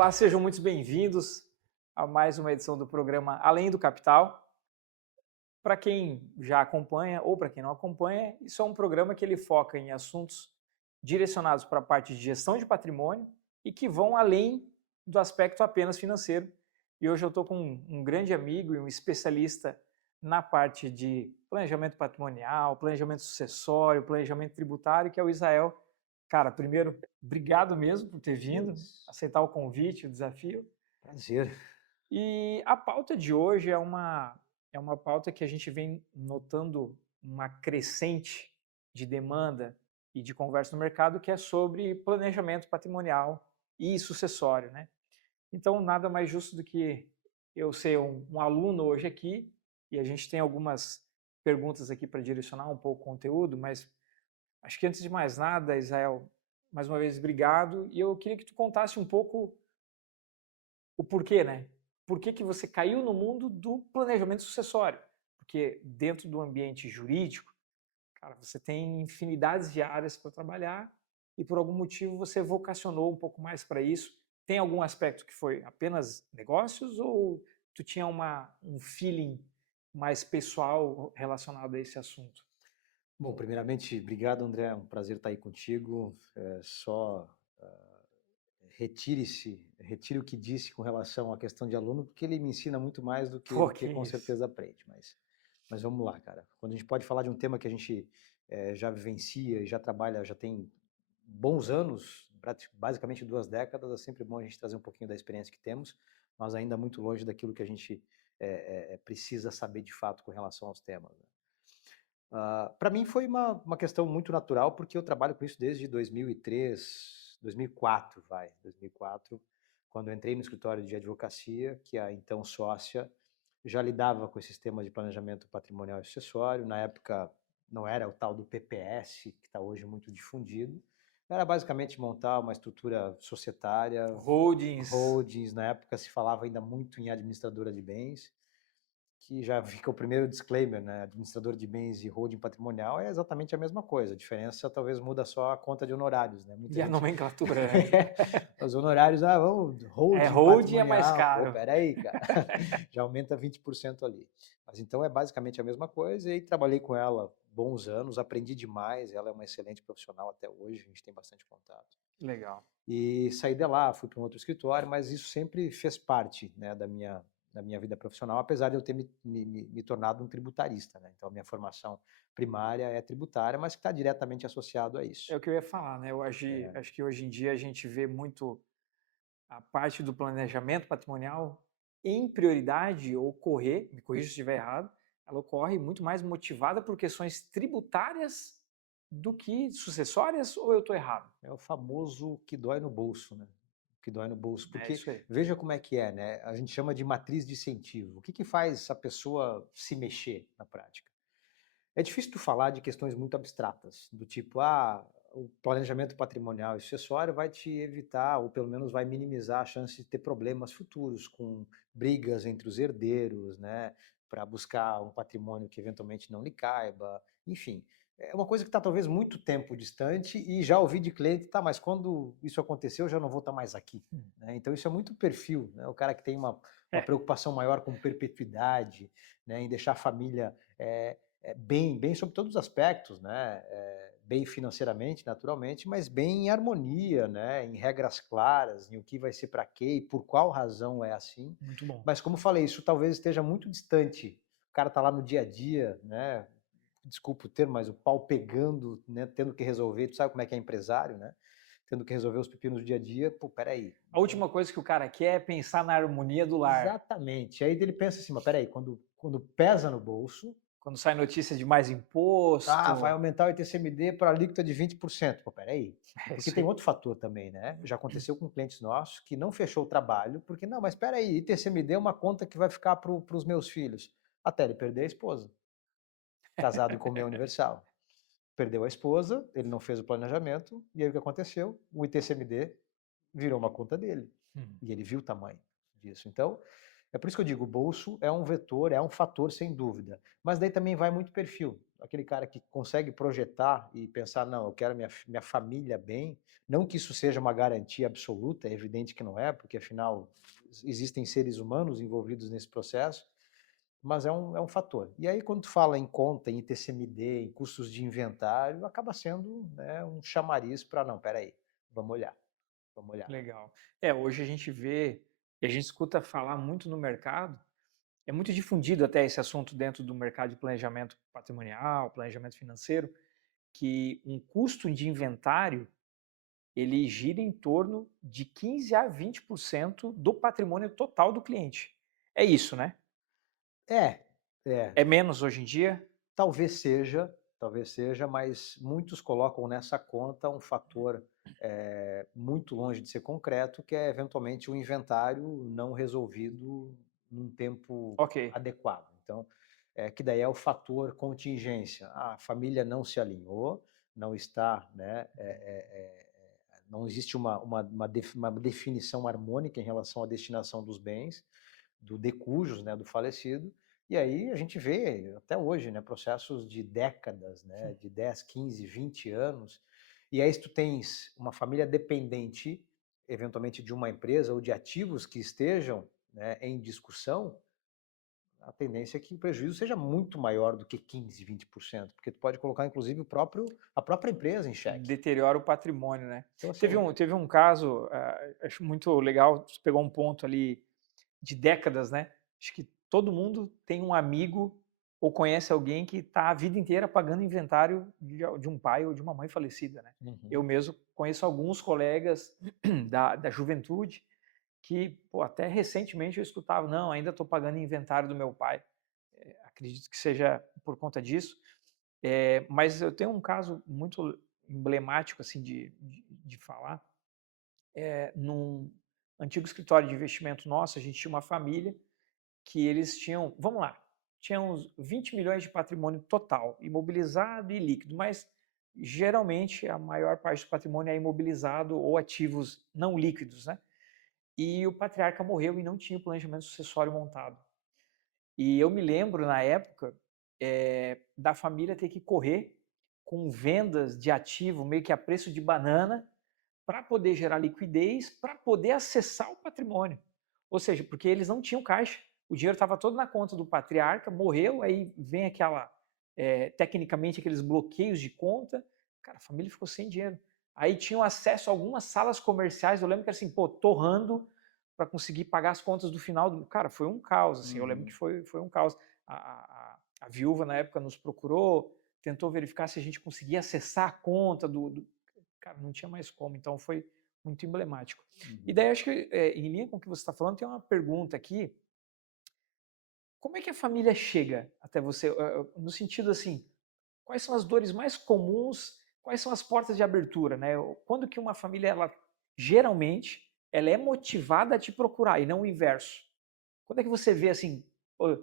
Olá, sejam muito bem-vindos a mais uma edição do programa Além do Capital. Para quem já acompanha ou para quem não acompanha, isso é um programa que ele foca em assuntos direcionados para a parte de gestão de patrimônio e que vão além do aspecto apenas financeiro. E hoje eu estou com um grande amigo e um especialista na parte de planejamento patrimonial, planejamento sucessório, planejamento tributário, que é o Israel. Cara, primeiro, obrigado mesmo por ter vindo, Isso. aceitar o convite, o desafio. Prazer. E a pauta de hoje é uma pauta que a gente vem notando uma crescente de demanda e de conversa no mercado, que é sobre planejamento patrimonial e sucessório, né? Então, nada mais justo do que eu ser um aluno hoje aqui, e a gente tem algumas perguntas aqui para direcionar um pouco o conteúdo, mas acho que antes de mais nada, Israel, mais uma vez, obrigado, e eu queria que tu contasse um pouco o porquê, né? Por que que você caiu no mundo do planejamento sucessório? Porque dentro do ambiente jurídico, cara, você tem infinidades de áreas para trabalhar e por algum motivo você vocacionou um pouco mais para isso. Tem algum aspecto que foi apenas negócios ou tu tinha um feeling mais pessoal relacionado a esse assunto? Bom, primeiramente, obrigado, André. É um prazer estar aí contigo. Só retire o que disse com relação à questão de aluno, porque ele me ensina muito mais do que Pô, ele que que com isso. certeza aprende. Mas vamos lá, cara. Quando a gente pode falar de um tema que a gente já vivencia e já trabalha, já tem bons anos, basicamente 2 décadas, é sempre bom a gente trazer um pouquinho da experiência que temos, mas ainda muito longe daquilo que a gente precisa saber de fato com relação aos temas, né? Para mim foi uma questão muito natural, porque eu trabalho com isso desde 2003, 2004, 2004, quando eu entrei no escritório de advocacia, que a então sócia já lidava com esses temas de planejamento patrimonial e sucessório. Na época não era o tal do PPS, que está hoje muito difundido. Era basicamente montar uma estrutura societária, Holdings. holdings. Na época se falava ainda muito em administradora de bens, que já fica o primeiro disclaimer, né? Administrador de bens e holding patrimonial é exatamente a mesma coisa. A diferença talvez muda só a conta de honorários, né? Muita E a gente nomenclatura, né? os honorários, vamos, É, holding holding é mais patrimonial, pô, caro. peraí, cara, já aumenta 20% ali. Mas então é basicamente a mesma coisa e trabalhei com ela bons anos, aprendi demais, ela é uma excelente profissional até hoje, a gente tem bastante contato. Legal. E saí de lá, fui para um outro escritório, mas isso sempre fez parte, né, da minha vida profissional, apesar de eu ter me tornado um tributarista, né? Então a minha formação primária é tributária, mas que está diretamente associado a É isso. o que eu ia falar, né? É, Acho que hoje em dia a gente vê muito a parte do planejamento patrimonial em prioridade ocorrer, me corrija se estiver errado, ela ocorre muito mais motivada por questões tributárias do que sucessórias, ou eu estou errado? é o famoso que dói no bolso, né? Que dói no bolso, É porque isso aí. veja como é que é, né? A gente chama de matriz de incentivo. O que que faz a pessoa se mexer na prática? É difícil tu falar de questões muito abstratas, do tipo, o planejamento patrimonial e sucessório vai te evitar, ou pelo menos vai minimizar a chance de ter problemas futuros com brigas entre os herdeiros, né, para buscar um patrimônio que eventualmente não lhe caiba, enfim. É uma coisa que está talvez muito tempo distante e já ouvi de cliente, tá, mas quando isso aconteceu eu já não vou estar mais aqui, né? Então isso é muito perfil, né? O cara que tem uma É, preocupação maior com perpetuidade, né, em deixar a família bem sobre todos os aspectos, né? Bem financeiramente, naturalmente, mas bem em harmonia, né? Em regras claras, em o que vai ser para quê e por qual razão é assim. muito bom. Mas como falei, isso talvez esteja muito distante. O cara está lá no dia a dia, né? Desculpa o termo, mas o pau pegando, né? Tendo que resolver. Tu sabe como é que é empresário, né? Tendo que resolver os pepinos do dia a dia. Pô, peraí. A última coisa que o cara quer é pensar na harmonia do lar. Exatamente. Aí ele pensa assim, mas peraí, quando pesa no bolso, Quando sai notícia de mais vai imposto, aumentar o ITCMD para alíquota de 20%. Pô, peraí. é Porque isso tem aí. outro fator também, né? Já aconteceu com clientes nossos que não fechou o trabalho, porque, não, mas peraí, ITCMD é uma conta que vai ficar para os meus filhos. Até ele perder a esposa, casado em comunhão universal. Perdeu a esposa, ele não fez o planejamento, e aí o que aconteceu? O ITCMD virou uma conta dele. Hum. E ele viu o tamanho disso. Então, é por isso que eu digo, o bolso é um vetor, é um fator sem dúvida. Mas daí também vai muito perfil. aquele cara que consegue projetar e pensar, não, eu quero minha família bem, não que isso seja uma garantia absoluta, é evidente que não é, porque afinal existem seres humanos envolvidos nesse processo, mas é um fator. E aí quando tu fala em conta, em ITCMD, em custos de inventário, acaba sendo, né, um chamariz para, não, peraí, vamos olhar, vamos olhar. Legal. Hoje a gente vê e a gente escuta falar muito no mercado, é muito difundido até esse assunto dentro do mercado de planejamento patrimonial, planejamento financeiro, que um custo de inventário ele gira em torno de 15 a 20% do patrimônio total do cliente. É isso, né? É, é, É menos hoje em dia? talvez seja, mas muitos colocam nessa conta um fator muito longe de ser concreto, que é eventualmente o inventário não resolvido num tempo Ok. adequado. Então, que daí é o fator contingência. A família não se alinhou, não está, né, não existe uma definição harmônica em relação à destinação dos bens, do decujus, né, do falecido, e aí a gente vê até hoje, né, processos de décadas, né, de 10, 15, 20 anos, e aí se tu tens uma família dependente, eventualmente de uma empresa ou de ativos que estejam, né, em discussão, a tendência é que o prejuízo seja muito maior do que 15, 20%, porque tu pode colocar inclusive a própria empresa em xeque. Deteriora o patrimônio, né? Então Teve assim, um caso, acho muito legal, você pegou um ponto ali de décadas, né? Acho que todo mundo tem um amigo ou conhece alguém que está a vida inteira pagando inventário de um pai ou de uma mãe falecida, né? Eu mesmo conheço alguns colegas da juventude que, pô, até recentemente eu escutava, não, ainda estou pagando inventário do meu pai. Acredito que seja por conta disso. Mas eu tenho um caso muito emblemático assim de falar. Num antigo escritório de investimento nosso, a gente tinha uma família que eles tinham, vamos lá, tinham uns 20 milhões de patrimônio total, imobilizado e líquido, mas geralmente a maior parte do patrimônio é imobilizado ou ativos não líquidos, né? E o patriarca morreu e não tinha o planejamento sucessório montado. E eu me lembro, na época, da família ter que correr com vendas de ativo meio que a preço de banana para poder gerar liquidez, para poder acessar o patrimônio. Ou seja, porque eles não tinham caixa, o dinheiro estava todo na conta do patriarca, morreu, aí vem tecnicamente, aqueles bloqueios de conta, cara, a família ficou sem dinheiro. Aí tinham acesso a algumas salas comerciais, eu lembro que assim, pô, torrando para conseguir pagar as contas do final do. Cara, foi um caos, assim, eu lembro que foi um caos. A viúva, na época, nos procurou, tentou verificar se a gente conseguia acessar a conta do. Cara, não tinha mais como, então foi muito emblemático. E daí, acho que, em linha com o que você está falando, tem uma pergunta aqui. Como é que a família chega até você? No sentido assim, quais são as dores mais comuns? Quais são as portas de abertura, né? Quando que uma família, geralmente, ela é motivada a te procurar e não o inverso? Quando é que você vê assim, pô,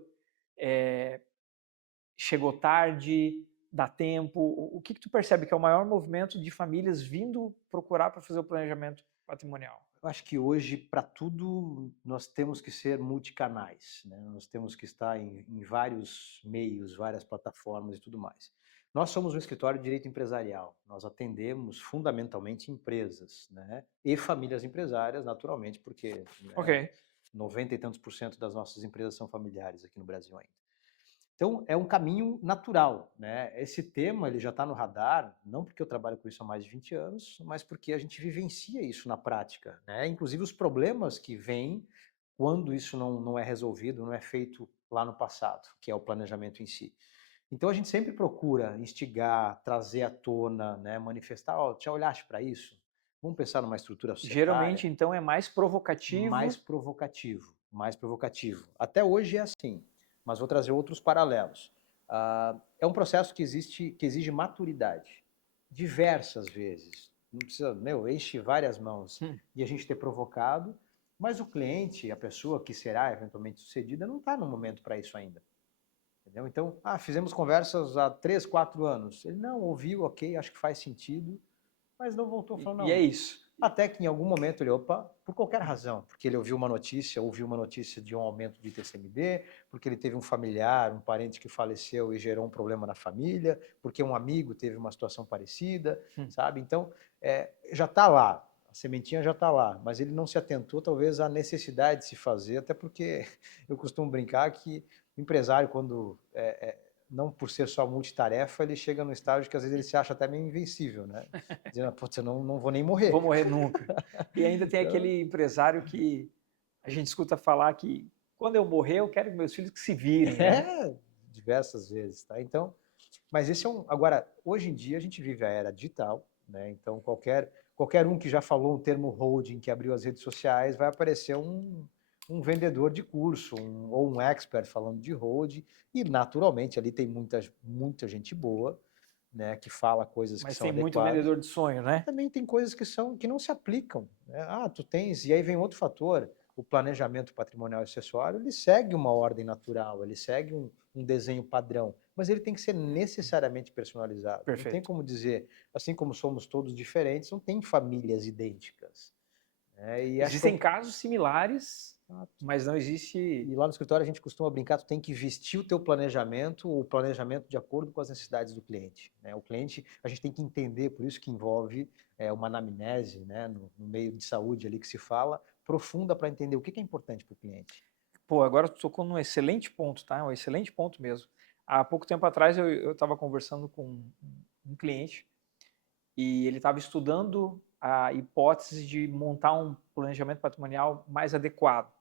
chegou tarde, dá tempo? O que tu percebe que é o maior movimento de famílias vindo procurar para fazer o planejamento patrimonial? eu acho que hoje, para tudo, nós temos que ser multicanais, né? Nós temos que estar em vários meios, várias plataformas e tudo mais. Nós somos um escritório de direito empresarial, nós atendemos fundamentalmente empresas, né? E famílias empresárias, naturalmente, porque, Ok. né, 90 e tantos por cento das nossas empresas são familiares aqui no Brasil ainda. Então, é um caminho natural, né? Esse tema ele já está no radar, não porque eu trabalho com isso há mais de 20 anos, mas porque a gente vivencia isso na prática, né? Inclusive os problemas que vêm quando isso não é resolvido, não é feito lá no passado, que é o planejamento em si. Então, a gente sempre procura instigar, trazer à tona, né? Manifestar, ó, já olhaste para isso? Vamos pensar numa estrutura societária? Geralmente, então, é mais provocativo. Mais provocativo, mais provocativo. Até hoje é assim, mas vou trazer outros paralelos. É um processo que exige maturidade, diversas vezes. Não precisa, enche várias mãos de a gente ter provocado, mas o cliente, a pessoa que será eventualmente sucedida, não está no momento para isso ainda. Entendeu? Então, fizemos conversas há 3, 4 anos. Ele não ouviu, ok, acho que faz sentido, mas não voltou falando, E é não, isso. Até que em algum momento ele, opa, por qualquer razão, porque ele ouviu uma notícia de um aumento de ITCMD, porque ele teve um familiar, um parente que faleceu e gerou um problema na família, porque um amigo teve uma situação parecida, Hum. sabe? Então, já está lá, a sementinha já está lá, mas ele não se atentou talvez à necessidade de se fazer, até porque eu costumo brincar que o empresário, quando não por ser só multitarefa, ele chega no estágio que às vezes ele se acha até meio invencível, né? Dizendo, putz, eu não vou nem Vou morrer. morrer nunca. E ainda tem Então, aquele empresário que a gente escuta falar que quando eu morrer eu quero que meus filhos que se virem, né? diversas vezes, tá? Então, mas esse agora, hoje em dia a gente vive a era digital, né? Então qualquer um que já falou um termo holding, que abriu as redes sociais, vai aparecer um vendedor de curso, ou um expert falando de holding, e naturalmente ali tem muita gente boa, né, que fala coisas que Mas são tem muito adequadas. vendedor de sonho, E né? também tem coisas que não se aplicam, né? Tu tens, e aí vem outro fator, o planejamento patrimonial e acessório, ele segue uma ordem natural, ele segue um desenho padrão, mas ele tem que ser necessariamente personalizado. Não tem Perfeito. como dizer, assim como somos todos diferentes, não tem famílias idênticas, né? E acho que Existem casos similares, mas não existe. e lá no escritório a gente costuma brincar, tu tem que vestir o teu planejamento, o planejamento de acordo com as necessidades do cliente, né? O cliente, a gente tem que entender, por isso que envolve uma anamnese, né, no meio de saúde ali que se fala, profunda para entender o que é importante para o cliente. Pô, agora tu tocou num excelente ponto, tá? Um excelente ponto mesmo. Há pouco tempo atrás eu estava conversando com um cliente e ele estava estudando a hipótese de montar um planejamento patrimonial mais adequado.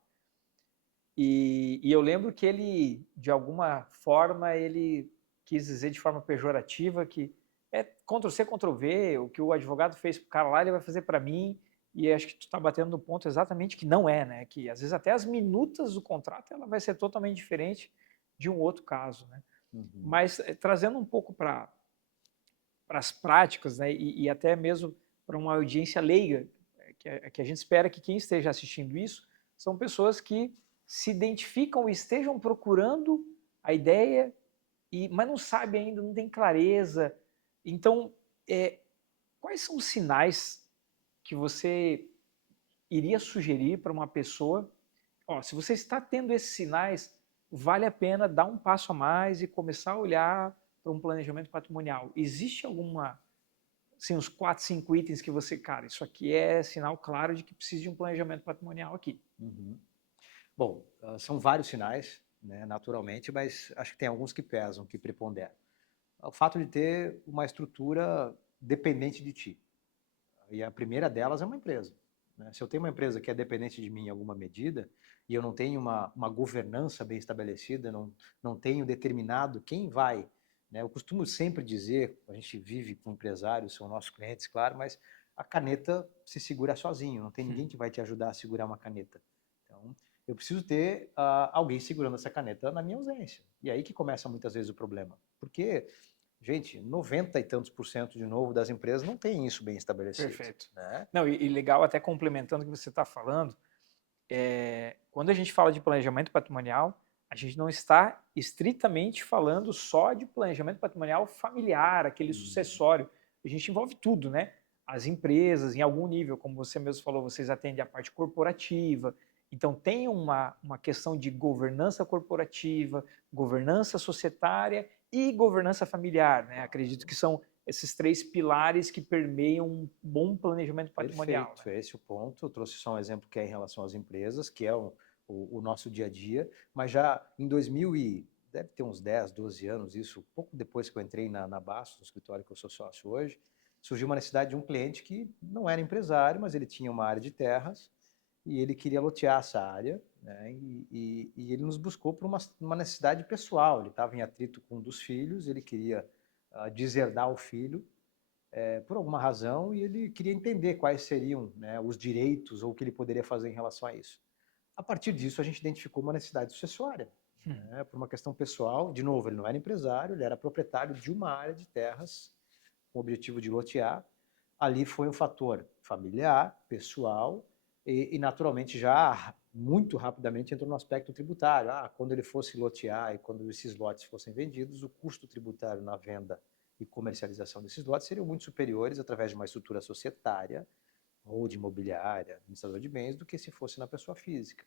E eu lembro que ele, de alguma forma, ele quis dizer de forma pejorativa que é Ctrl-C, Ctrl-V, o que o advogado fez para o cara lá, ele vai fazer para mim, e acho que tu está batendo no ponto exatamente que não é, né? Que às vezes até as minutas do contrato ela vai ser totalmente diferente de um outro caso, né? Uhum. Mas trazendo um pouco para as práticas, né? E até mesmo para uma audiência leiga, que a gente espera que quem esteja assistindo isso são pessoas que se identificam e estejam procurando a ideia, mas não sabe ainda, não tem clareza. Então, quais são os sinais que você iria sugerir para uma pessoa? Ó, se você está tendo esses sinais, vale a pena dar um passo a mais e começar a olhar para um planejamento patrimonial. Existe alguma, assim, uns 4, 5 itens que você, cara, isso aqui é sinal claro de que precisa de um planejamento patrimonial aqui? Uhum. Bom, são vários sinais, né, naturalmente, mas acho que tem alguns que pesam, que preponderam. O fato de ter uma estrutura dependente de ti. E a primeira delas é uma empresa, né? Se eu tenho uma empresa que é dependente de mim em alguma medida, e eu não tenho uma governança bem estabelecida, não tenho determinado quem vai, né? Eu costumo sempre dizer, a gente vive com empresários, são nossos clientes, claro, mas a caneta se segura sozinho, não tem ninguém que vai te ajudar a segurar uma caneta. Então, eu preciso ter alguém segurando essa caneta na minha ausência. E aí que começa muitas vezes o problema. Porque gente, 90 e tantos por cento de novo das empresas não tem isso bem estabelecido, Perfeito. né? Não, e legal, até complementando o que você está falando, quando a gente fala de planejamento patrimonial, a gente não está estritamente falando só de planejamento patrimonial familiar, aquele sucessório. A gente envolve tudo, né? As empresas, em algum nível, como você mesmo falou, vocês atendem a parte corporativa. Então, tem uma questão de governança corporativa, governança societária e governança familiar, né? Acredito que são esses três pilares que permeiam um bom planejamento patrimonial, né? Perfeito, é esse o ponto. Eu trouxe só um exemplo que é em relação às empresas, que é o nosso dia a dia, mas já em 2000 deve ter uns 10, 12 anos, isso, pouco depois que eu entrei na Bastos, no escritório que eu sou sócio hoje, surgiu uma necessidade de um cliente que não era empresário, mas ele tinha uma área de terras e ele queria lotear essa área, né? E ele nos buscou por uma necessidade pessoal. Ele estava em atrito com um dos filhos, ele queria deserdar o filho por alguma razão e ele queria entender quais seriam, né, os direitos ou o que ele poderia fazer em relação a isso. A partir disso, a gente identificou uma necessidade sucessória, né, por uma questão pessoal. De novo, ele não era empresário, ele era proprietário de uma área de terras com o objetivo de lotear. Ali foi um fator familiar, pessoal e naturalmente já muito rapidamente entrou no aspecto tributário. Quando ele fosse lotear e quando esses lotes fossem vendidos, o custo tributário na venda e comercialização desses lotes seriam muito superiores através de uma estrutura societária, ou de imobiliária, administrador de bens, do que se fosse na pessoa física,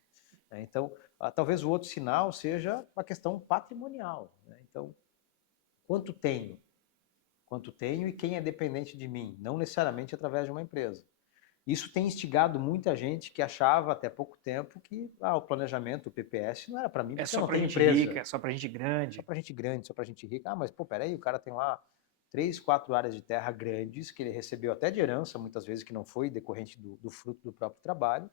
né? Então, talvez o outro sinal seja a questão patrimonial, né? Então, quanto tenho? Quanto tenho e quem é dependente de mim, não necessariamente através de uma empresa. Isso tem instigado muita gente que achava até pouco tempo que o planejamento, o PPS, não era para mim É porque eu só não para tenho gente empresa. rica, é só para gente Só grande. para gente grande, só para gente rica. Mas pô, peraí, o cara tem lá 3, 4 áreas de terra grandes que ele recebeu até de herança, muitas vezes que não foi decorrente do fruto do próprio trabalho,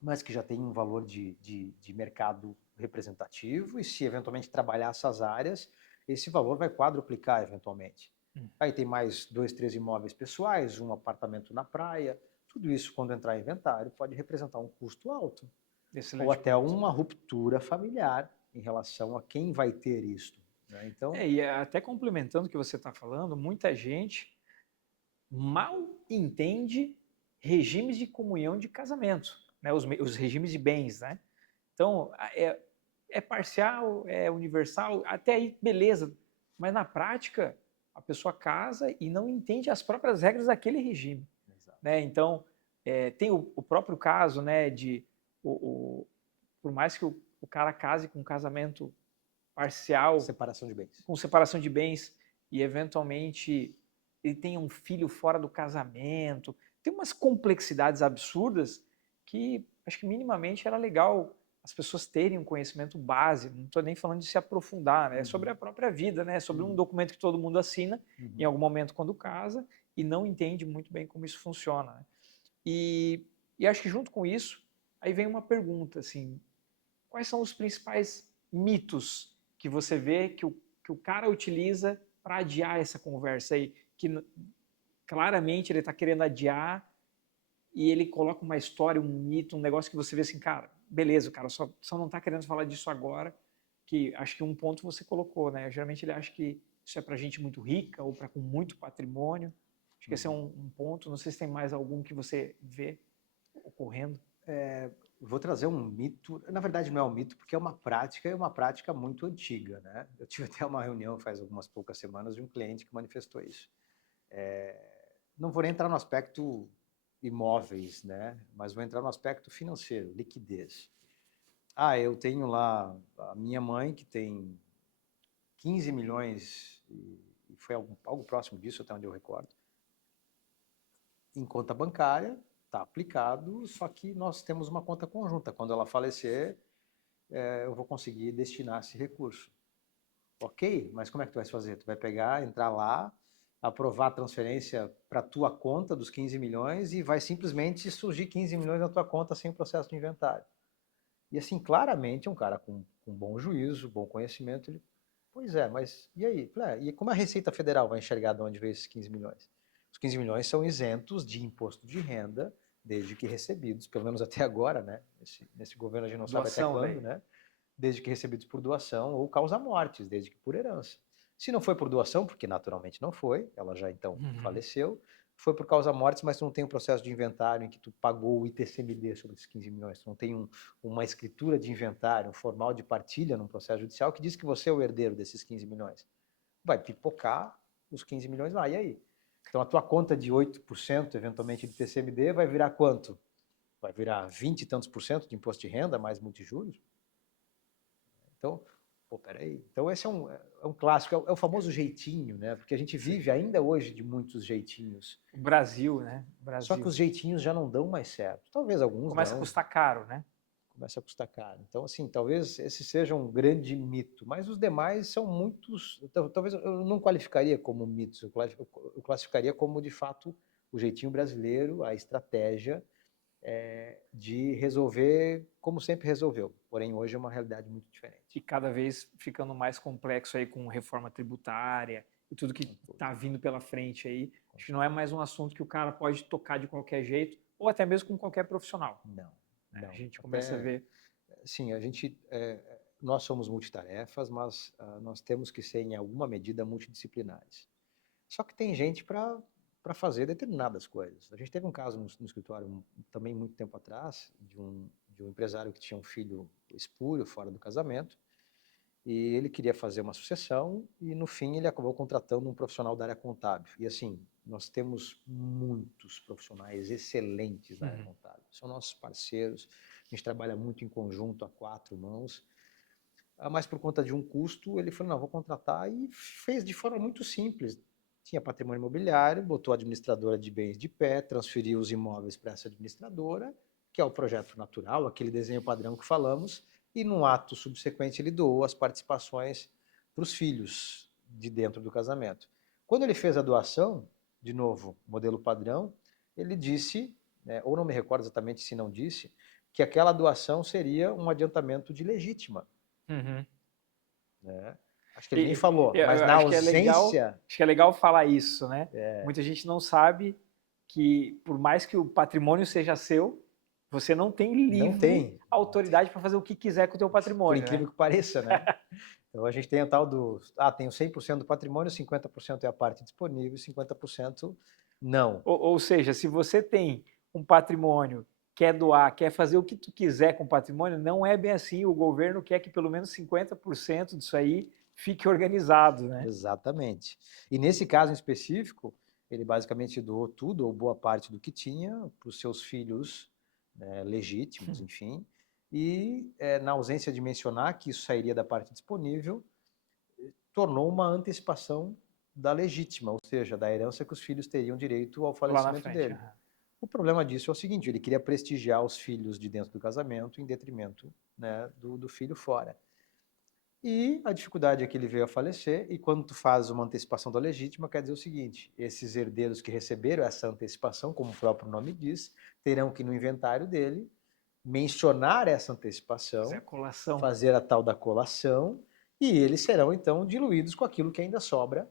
mas que já tem um valor de mercado representativo e se eventualmente trabalhar essas áreas, esse valor vai quadruplicar eventualmente. Aí tem mais 2, 3 imóveis pessoais, um apartamento na praia, tudo isso quando entrar em inventário pode representar um custo alto. Ou Excelente até ponto. uma ruptura familiar em relação a quem vai ter isto, né? Então, E até complementando o que você está falando, muita gente mal entende regimes de comunhão de casamento, né? Os regimes de bens, né? Então, é parcial, é universal, até aí beleza, mas na prática a pessoa casa e não entende as próprias regras daquele regime, né? Então, tem o próprio caso, né, de por mais que o cara case com um casamento parcial, separação de bens. com separação de bens e eventualmente ele tenha um filho fora do casamento, tem umas complexidades absurdas que acho que minimamente era legal as pessoas terem um conhecimento base, não estou nem falando de se aprofundar, né? É sobre a própria vida, né? É sobre um documento que todo mundo assina em algum momento quando casa e não entende muito bem como isso funciona, né? E acho que junto com isso, aí vem uma pergunta, assim, quais são os principais mitos que você vê que o cara utiliza para adiar essa conversa aí, que claramente ele está querendo adiar e ele coloca uma história, um mito, um negócio que você vê assim, cara, beleza, o cara só não está querendo falar disso agora, que acho que um ponto você colocou, né? Geralmente ele acha que isso é para gente muito rica ou para com muito patrimônio. Acho que esse é um ponto. Não sei se tem mais algum que você vê ocorrendo. Vou trazer um mito, na verdade não é um mito, porque é uma prática e uma prática muito antiga, né? Eu tive até uma reunião faz algumas poucas semanas de um cliente que manifestou isso. Não vou nem entrar no aspecto imóveis, né? Mas vou entrar no aspecto financeiro, liquidez. Eu tenho lá a minha mãe que tem 15 milhões, e foi algo próximo disso, até onde eu recordo, em conta bancária, está aplicado, só que nós temos uma conta conjunta. Quando ela falecer, eu vou conseguir destinar esse recurso. Ok, mas como é que tu vai fazer? Tu vai pegar, entrar lá, aprovar a transferência para a tua conta dos 15 milhões e vai simplesmente surgir 15 milhões na tua conta sem o processo de inventário. E assim, claramente, um cara com bom juízo, bom conhecimento, ele, pois é, mas e aí? E como a Receita Federal vai enxergar de onde veio esses 15 milhões? Os 15 milhões são isentos de imposto de renda, desde que recebidos, pelo menos até agora, né? Nesse governo a gente não sabe até quando, né? Desde que recebidos por doação ou causa-mortes, desde que por herança. Se não foi por doação, porque naturalmente não foi, ela já então faleceu, foi por causa-mortes, mas tu não tem um processo de inventário em que tu pagou o ITCMD sobre esses 15 milhões, tu não tem uma escritura de inventário, um formal de partilha num processo judicial que diz que você é o herdeiro desses 15 milhões. Vai pipocar os 15 milhões lá, e aí? Então a tua conta de 8% eventualmente de ITCMD vai virar quanto? Vai virar 20 e tantos por cento de imposto de renda, mais multijuros? Então, peraí. Então esse é um clássico, é o famoso jeitinho, né? Porque a gente vive ainda hoje de muitos jeitinhos. O Brasil, né? O Só que Brasil. os jeitinhos já não dão mais certo. Talvez alguns Começa a dão. custar caro, né? Começa a custar caro. Então, assim, talvez esse seja um grande mito, mas os demais são muitos. Talvez eu não qualificaria como mitos, eu classificaria como, de fato, o jeitinho brasileiro, a estratégia de resolver como sempre resolveu. Porém, hoje é uma realidade muito diferente. E cada vez ficando mais complexo aí com reforma tributária e tudo que está vindo pela frente aí. Acho que não é mais um assunto que o cara pode tocar de qualquer jeito, ou até mesmo com qualquer profissional. Não. A gente começa a ver. Sim, nós somos multitarefas, mas nós temos que ser, em alguma medida, multidisciplinares. Só que tem gente para fazer determinadas coisas. A gente teve um caso no escritório também muito tempo atrás, de um empresário que tinha um filho espúrio, fora do casamento, e ele queria fazer uma sucessão e, no fim, ele acabou contratando um profissional da área contábil. E, assim, nós temos muitos profissionais excelentes na área Uhum. contábil. São nossos parceiros, a gente trabalha muito em conjunto, a quatro mãos. Mas por conta de um custo, ele falou, não, vou contratar, e fez de forma muito simples. Tinha patrimônio imobiliário, botou a administradora de bens de pé, transferiu os imóveis para essa administradora, que é o projeto natural, aquele desenho padrão que falamos, e no ato subsequente ele doou as participações para os filhos de dentro do casamento. Quando ele fez a doação, de novo, modelo padrão, ele disse, né, ou não me recordo exatamente se não disse, que aquela doação seria um adiantamento de legítima. Uhum. Né? Acho que ele nem E, falou, mas eu na acho que é legal falar isso, né? é, Muita gente não sabe que, por mais que o patrimônio seja seu, você não tem não livre tem, autoridade para fazer o que quiser com o teu por patrimônio, né? incrível que pareça, né? Então a gente tem o tal do, tenho 100% do patrimônio, 50% é a parte disponível, 50% não. Ou seja, se você tem um patrimônio, quer doar, quer fazer o que tu quiser com o patrimônio, não é bem assim. O governo quer que pelo menos 50% disso aí fique organizado, né? Exatamente. E nesse caso em específico, ele basicamente doou tudo, ou boa parte do que tinha, para os seus filhos, né, legítimos, enfim. E na ausência de mencionar que isso sairia da parte disponível, tornou uma antecipação da legítima, ou seja, da herança que os filhos teriam direito ao Lá na falecimento frente. dele. O problema disso é o seguinte, ele queria prestigiar os filhos de dentro do casamento em detrimento, né, do filho fora. E a dificuldade é que ele veio a falecer, e quando tu faz uma antecipação da legítima, quer dizer o seguinte, esses herdeiros que receberam essa antecipação, como o próprio nome diz, terão que no inventário dele mencionar essa Fazer a antecipação, colação. fazer a tal da colação, e eles serão então diluídos com aquilo que ainda sobra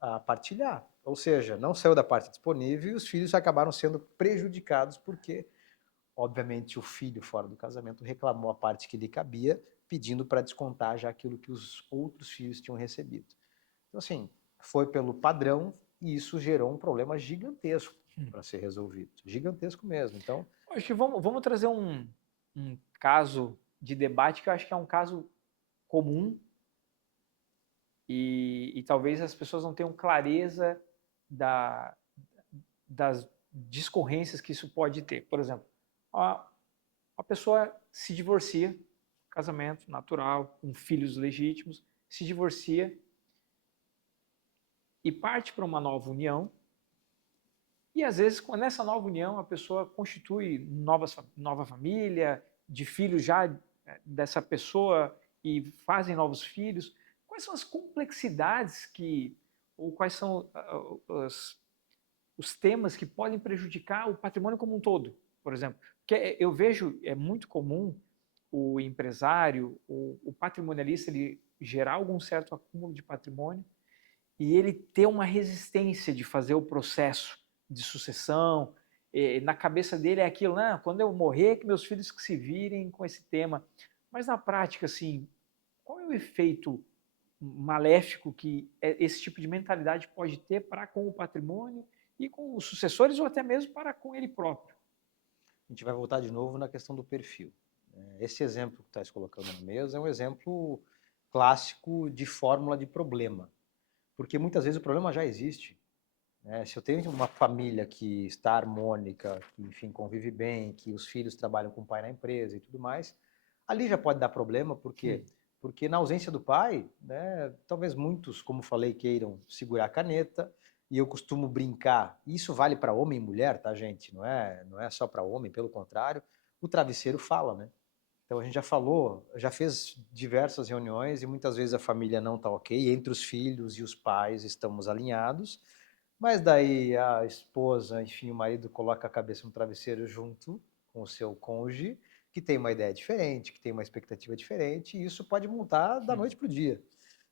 a partilhar. Ou seja, não saiu da parte disponível e os filhos acabaram sendo prejudicados porque, obviamente, o filho fora do casamento reclamou a parte que lhe cabia, pedindo para descontar já aquilo que os outros filhos tinham recebido. Então, assim, foi pelo padrão e isso gerou um problema gigantesco para ser resolvido. Gigantesco mesmo. Então, Acho que vamos trazer um caso de debate que eu acho que é um caso comum e talvez as pessoas não tenham clareza da, das discorrências que isso pode ter. Por exemplo, a pessoa se divorcia, casamento natural, com filhos legítimos, se divorcia e parte para uma nova união. E às vezes, nessa nova união, a pessoa constitui nova família, de filhos já dessa pessoa e fazem novos filhos. Quais são as complexidades ou quais são os temas que podem prejudicar o patrimônio como um todo, por exemplo? Porque eu vejo, é muito comum o empresário, o patrimonialista, ele gerar algum certo acúmulo de patrimônio e ele ter uma resistência de fazer o processo de sucessão. Na cabeça dele é aquilo, né? Quando eu morrer, que meus filhos que se virem com esse tema. Mas na prática, assim, qual é o efeito maléfico que esse tipo de mentalidade pode ter para com o patrimônio e com os sucessores ou até mesmo para com ele próprio? a gente vai voltar de novo na questão do perfil. Esse exemplo que estás colocando na mesa é um exemplo clássico de fórmula de problema, porque muitas vezes o problema já existe. Se eu tenho uma família que está harmônica, que, enfim, convive bem, que os filhos trabalham com o pai na empresa e tudo mais, ali já pode dar problema, porque na ausência do pai, né, talvez muitos, como falei, queiram segurar a caneta, e eu costumo brincar, e isso vale para homem e mulher, tá, gente? Não é só para homem, pelo contrário, o travesseiro fala, né? Então a gente já falou, já fez diversas reuniões e muitas vezes a família não está ok, entre os filhos e os pais estamos alinhados, mas daí a esposa, enfim, o marido coloca a cabeça no travesseiro junto com o seu cônjuge, que tem uma ideia diferente, que tem uma expectativa diferente, e isso pode mudar da noite para o dia.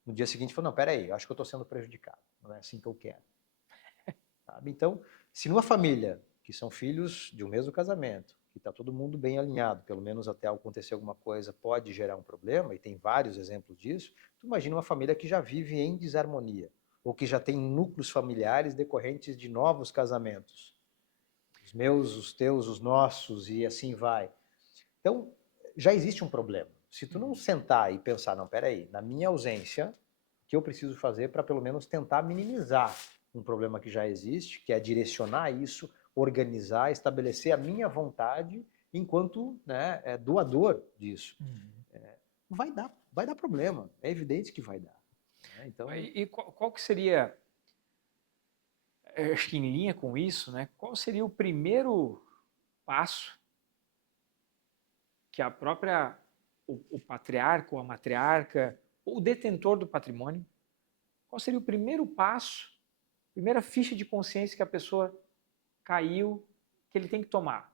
No dia seguinte, fala, não, peraí, acho que eu estou sendo prejudicado, não é assim que eu quero. Sabe? Então, se numa família, que são filhos de um mesmo casamento, que está todo mundo bem alinhado, pelo menos até acontecer alguma coisa, pode gerar um problema, e tem vários exemplos disso, tu imagina uma família que já vive em desarmonia, ou que já tem núcleos familiares decorrentes de novos casamentos. Os meus, os teus, os nossos, e assim vai. Então, já existe um problema. Se tu não sentar e pensar, não, peraí, na minha ausência, o que eu preciso fazer para pelo menos tentar minimizar um problema que já existe, que é direcionar isso, organizar, estabelecer a minha vontade enquanto, né, doador disso. Vai dar problema, é evidente que vai dar. Né? Então, E qual que seria, acho que em linha com isso, né? Qual seria o primeiro passo que a própria, o patriarca ou a matriarca, ou o detentor do patrimônio, qual seria o primeiro passo, primeira ficha de consciência que a pessoa caiu, que ele tem que tomar?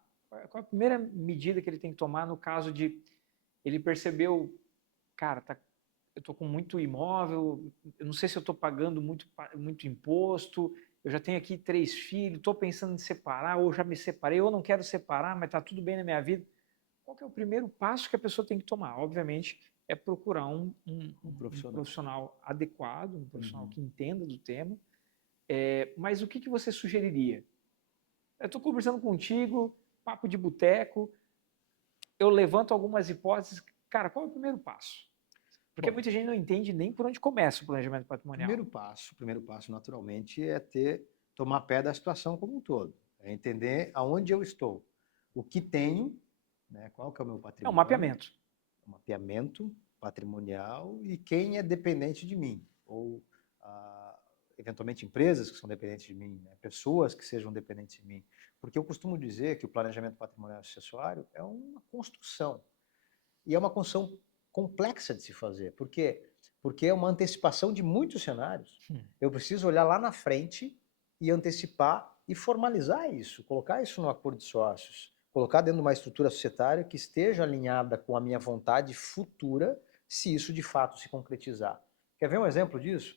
Qual a primeira medida que ele tem que tomar no caso de ele percebeu, cara, eu estou com muito imóvel, eu não sei se eu estou pagando muito imposto, eu já tenho aqui 3 filhos, estou pensando em separar, ou já me separei, ou não quero separar, mas está tudo bem na minha vida. Qual que é o primeiro passo que a pessoa tem que tomar? Obviamente, é procurar um profissional adequado, um profissional que entenda do tema. Mas o que você sugeriria? Eu estou conversando contigo, papo de boteco, eu levanto algumas hipóteses. Cara, qual é o primeiro passo? Porque muita gente não entende nem por onde começa o planejamento patrimonial. Primeiro passo, naturalmente, é tomar pé da situação como um todo. É entender aonde eu estou, o que tenho, né, qual que é o meu patrimônio. É um mapeamento. Um mapeamento patrimonial e quem é dependente de mim. Ou, eventualmente, empresas que são dependentes de mim, né, pessoas que sejam dependentes de mim. Porque eu costumo dizer que o planejamento patrimonial acessório é uma construção. E é uma construção complexa de se fazer. Por quê? Porque é uma antecipação de muitos cenários. Eu preciso olhar lá na frente e antecipar e formalizar isso, colocar isso no acordo de sócios, colocar dentro de uma estrutura societária que esteja alinhada com a minha vontade futura, se isso de fato se concretizar. Quer ver um exemplo disso?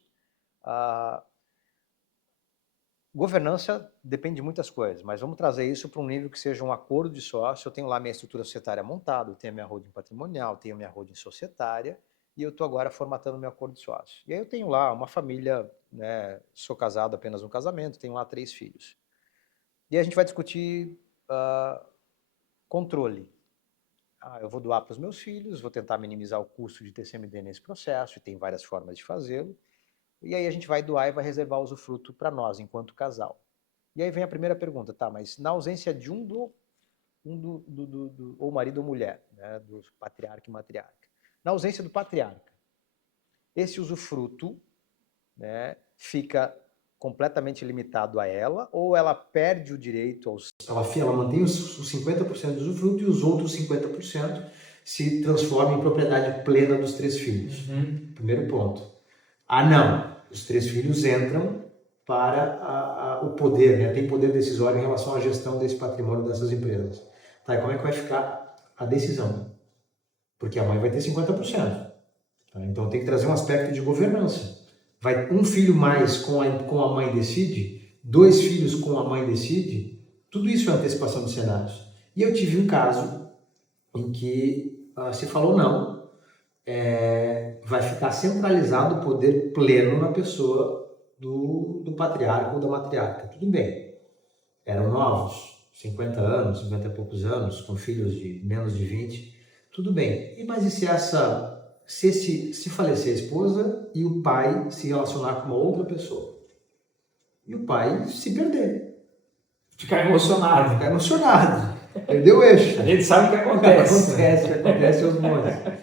Governança depende de muitas coisas, mas vamos trazer isso para um nível que seja um acordo de sócio. Eu tenho lá minha estrutura societária montada, eu tenho a minha holding patrimonial, tenho a minha holding societária, e eu estou agora formatando meu acordo de sócio. E aí eu tenho lá uma família, né, sou casado apenas um casamento, tenho lá 3 filhos. E a gente vai discutir controle. Eu vou doar para os meus filhos, vou tentar minimizar o custo de TCMD nesse processo, e tem várias formas de fazê-lo. E aí a gente vai doar e vai reservar o usufruto para nós, enquanto casal. E aí vem a primeira pergunta, tá, mas na ausência de ou marido ou mulher, né, do patriarca e matriarca. Na ausência do patriarca, esse usufruto, né, fica completamente limitado a ela, ou ela perde o direito aos... Ela mantém os 50% do usufruto e os outros 50% se transformam em propriedade plena dos 3 filhos. Primeiro ponto. Não. Os 3 filhos entram para o poder, né? Tem poder decisório em relação à gestão desse patrimônio dessas empresas. Tá, e como é que vai ficar a decisão? Porque a mãe vai ter 50%. Tá? Então tem que trazer um aspecto de governança. Vai um filho mais com a mãe decide, 2 filhos com a mãe decide, tudo isso é antecipação de cenários. E eu tive um caso em que se falou não, vai ficar centralizado o poder pleno na pessoa do patriarca ou da matriarca. Tudo bem, eram novos, 50 anos, 50 e poucos anos, com filhos de menos de 20, tudo bem. Mas e se falecer a esposa e o pai se relacionar com uma outra pessoa? E o pai se perder. Ficar emocionado. Perdeu o eixo. A gente sabe o que acontece. Acontece aos montes.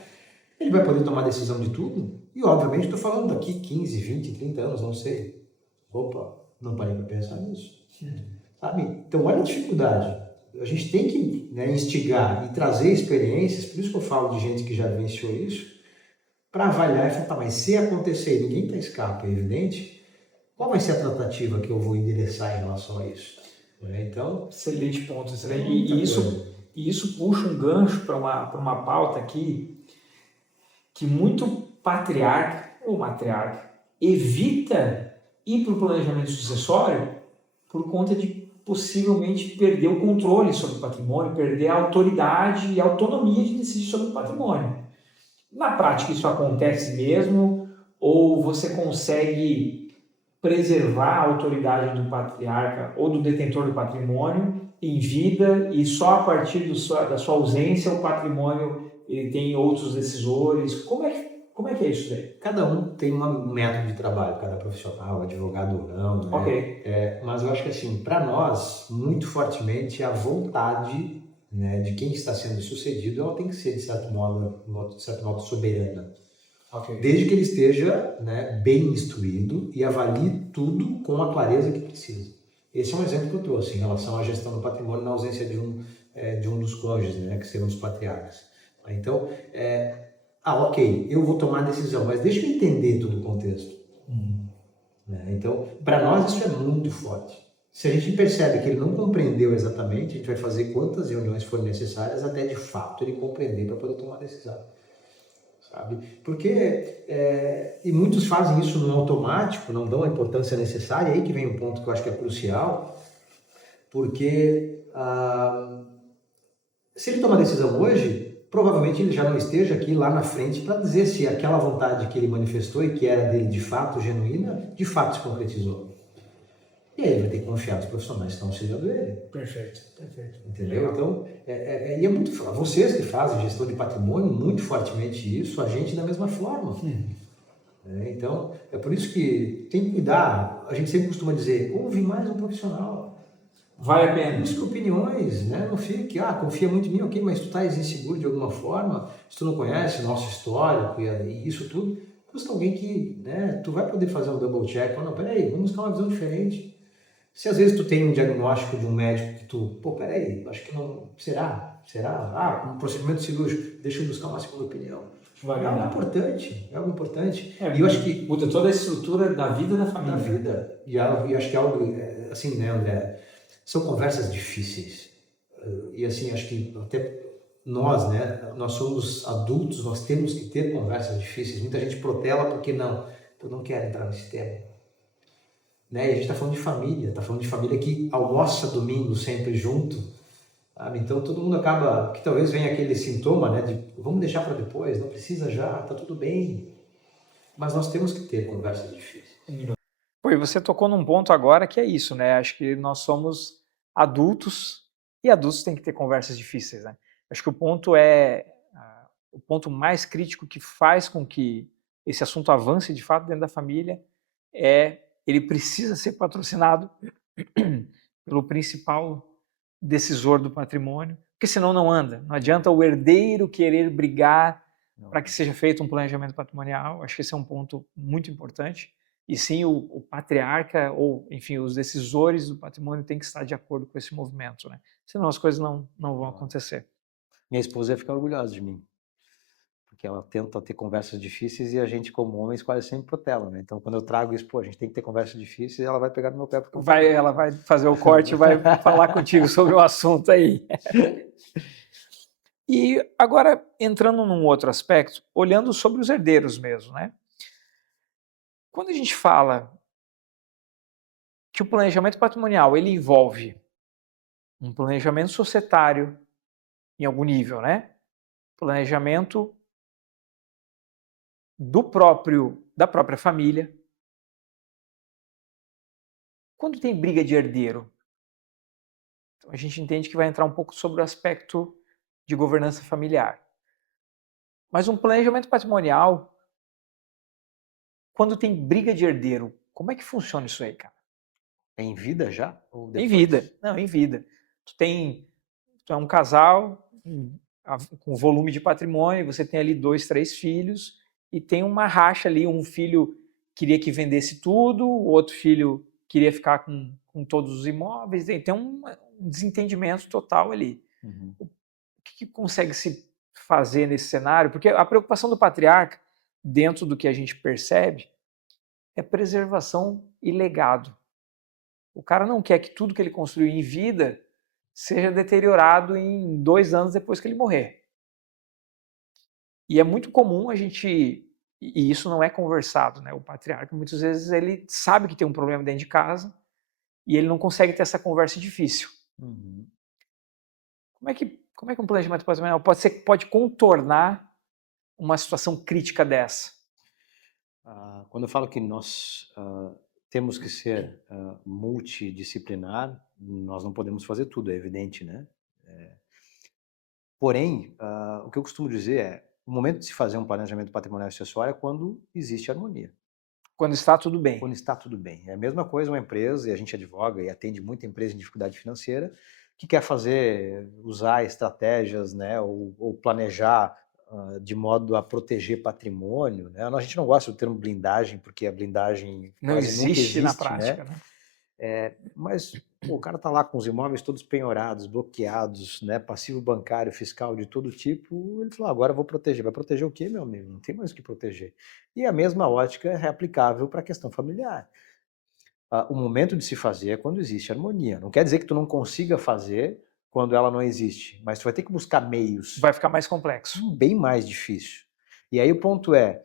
Ele vai poder tomar decisão de tudo? E, obviamente, estou falando daqui 15, 20, 30 anos, não sei. Opa, não parei para pensar nisso. Sabe? Então, olha a dificuldade. A gente tem que, né, instigar e trazer experiências, por isso que eu falo de gente que já vivenciou isso, para avaliar e falar, tá, mas se acontecer e ninguém está escapa, é evidente, qual vai ser a tratativa que eu vou endereçar em relação a isso? Então, excelente ponto. Excelente. E isso puxa um gancho para uma pauta aqui que muito patriarca ou matriarca evita ir para o planejamento sucessório por conta de possivelmente perder o controle sobre o patrimônio, perder a autoridade e a autonomia de decidir sobre o patrimônio. Na prática isso acontece mesmo, ou você consegue preservar a autoridade do patriarca ou do detentor do patrimônio em vida e só a partir da sua ausência o patrimônio ele tem outros decisores? Como é que é isso daí? Cada um tem um método de trabalho, cada profissional, advogado ou não, né? Ok. Mas eu acho que assim, para nós, muito fortemente, a vontade, né, de quem está sendo sucedido, ela tem que ser, de certo modo, soberana. Ok. Desde que ele esteja, né, bem instruído e avalie tudo com a clareza que precisa. Esse é um exemplo que eu trouxe em relação à gestão do patrimônio na ausência de um dos cônjuges, né, que seriam os patriarcas. Então, ok, eu vou tomar a decisão, mas deixa eu entender todo o contexto. Né? Então, para nós isso é muito forte. Se a gente percebe que ele não compreendeu exatamente, a gente vai fazer quantas reuniões forem necessárias até de fato ele compreender para poder tomar a decisão. Sabe? Porque, e muitos fazem isso no automático, não dão a importância necessária, aí que vem um ponto que eu acho que é crucial, porque se ele tomar decisão hoje, provavelmente ele já não esteja aqui lá na frente para dizer se aquela vontade que ele manifestou e que era dele de fato genuína, de fato se concretizou. E aí ele vai ter que confiar nos profissionais que estão auxiliando ele. Perfeito, perfeito. Entendeu? Legal. Então, e é muito, vocês que fazem gestão de patrimônio, muito fortemente isso, a gente da mesma forma. Então, é por isso que tem que cuidar. A gente sempre costuma dizer, ouve mais um profissional. Vale a pena. Busque opiniões, né? Não fique, confia muito em mim, ok, mas tu estás inseguro de alguma forma, se tu não conhece nosso histórico e isso tudo, busca alguém que, né, tu vai poder fazer um double check, não, peraí, vamos buscar uma visão diferente. Se às vezes tu tem um diagnóstico de um médico que tu, peraí, acho que não, será? Um procedimento cirúrgico, deixa eu buscar uma segunda opinião. É algo importante, E eu acho que muda toda a estrutura da vida da família. Da vida. E acho que é algo, assim, né, André, são conversas difíceis. E assim, acho que até nós, né, nós somos adultos, nós temos que ter conversas difíceis. Muita gente protela porque eu não quero entrar nesse tema. Né? E a gente está falando de família que almoça domingo sempre junto, sabe? Então todo mundo acaba, que talvez venha aquele sintoma, né, de vamos deixar para depois, não precisa já, tá tudo bem. Mas nós temos que ter conversas difíceis. Pô, e você tocou num ponto agora que é isso, né? Acho que nós somos adultos e adultos têm que ter conversas difíceis, né? Acho que o ponto o ponto mais crítico que faz com que esse assunto avance de fato dentro da família ele precisa ser patrocinado pelo principal decisor do patrimônio, porque senão não anda. Não adianta o herdeiro querer brigar para que seja feito um planejamento patrimonial. Acho que esse é um ponto muito importante. E sim, o patriarca ou, enfim, os decisores do patrimônio têm que estar de acordo com esse movimento, né? Senão as coisas não vão acontecer. Minha esposa ia ficar orgulhosa de mim, porque ela tenta ter conversas difíceis e a gente, como homens, quase sempre protela, né? Então, quando eu trago isso, a gente tem que ter conversas difíceis, ela vai pegar no meu pé. Ela vai fazer o corte e vai falar contigo sobre o assunto aí. E agora, entrando num outro aspecto, olhando sobre os herdeiros mesmo, né? Quando a gente fala que o planejamento patrimonial ele envolve um planejamento societário em algum nível, né? Planejamento da própria família. Quando tem briga de herdeiro, a gente entende que vai entrar um pouco sobre o aspecto de governança familiar. Mas um planejamento patrimonial, quando tem briga de herdeiro, como é que funciona isso aí, cara? É em vida já? Ou depois? Em vida. Não, em vida. Tu é um casal com volume de patrimônio, você tem ali 2, 3 filhos e tem uma racha ali, um filho queria que vendesse tudo, o outro filho queria ficar com todos os imóveis, tem um desentendimento total ali. O que consegue se fazer nesse cenário? Porque a preocupação do patriarca, dentro do que a gente percebe, é preservação e legado. O cara não quer que tudo que ele construiu em vida seja deteriorado em 2 anos depois que ele morrer. E é muito comum a gente, e isso não é conversado, né? O patriarca muitas vezes ele sabe que tem um problema dentro de casa e ele não consegue ter essa conversa difícil. Como é que um planejamento patrimonial pode contornar uma situação crítica dessa? Quando eu falo que nós temos que ser multidisciplinar, nós não podemos fazer tudo, é evidente, né? Porém, o que eu costumo dizer é, o momento de se fazer um planejamento patrimonial e sucessório é quando existe harmonia, Quando está tudo bem. quando está tudo bem. É a mesma coisa uma empresa, e a gente advoga e atende muita empresa em dificuldade financeira, que quer fazer, usar estratégias, né, ou planejar de modo a proteger patrimônio, né? A gente não gosta do termo blindagem, porque a blindagem Não quase nunca existe na existe, né? prática, né? Mas pô, o cara tá lá com os imóveis todos penhorados, bloqueados, né, passivo bancário, fiscal de todo tipo, ele falou: agora eu vou proteger. Vai proteger o quê, meu amigo? Não tem mais o que proteger. E a mesma ótica é aplicável para a questão familiar. O momento de se fazer é quando existe harmonia. Não quer dizer que tu não consiga fazer quando ela não existe, mas tu vai ter que buscar meios Vai ficar mais complexo. bem mais difícil. E aí o ponto é,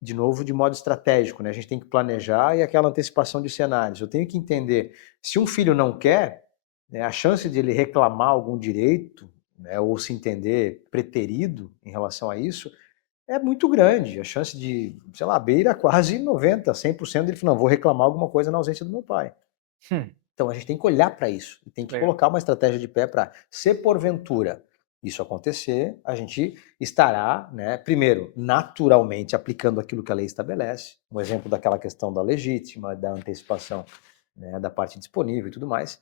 de novo, de modo estratégico, né? A gente tem que planejar e aquela antecipação de cenários. Eu tenho que entender, se um filho não quer, né, a chance de ele reclamar algum direito, né, ou se entender preterido em relação a isso, é muito grande. A chance de, sei lá, beira quase 90, 100% dele falar, não, vou reclamar alguma coisa na ausência do meu pai. Hum, Então a gente tem que olhar para isso e tem que legal. colocar uma estratégia de pé para, se porventura isso acontecer, a gente estará, né, primeiro, naturalmente aplicando aquilo que a lei estabelece, um exemplo daquela questão da legítima, da antecipação, né, da parte disponível e tudo mais.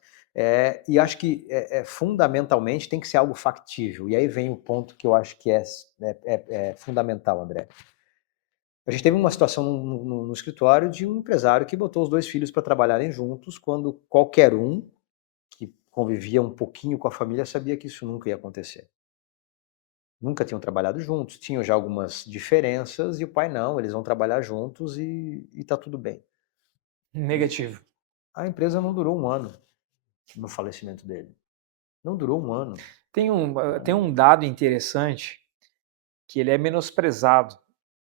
E acho que fundamentalmente tem que ser algo factível. E aí vem o ponto que eu acho que é fundamental, André. A gente teve uma situação no escritório de um empresário que botou os dois filhos para trabalharem juntos, quando qualquer um que convivia um pouquinho com a família sabia que isso nunca ia acontecer. Nunca tinham trabalhado juntos, tinham já algumas diferenças, e o pai não, eles vão trabalhar juntos e tá tudo bem. Negativo. A empresa não durou um ano no falecimento dele. Não durou um ano. Tem um dado interessante que ele é menosprezado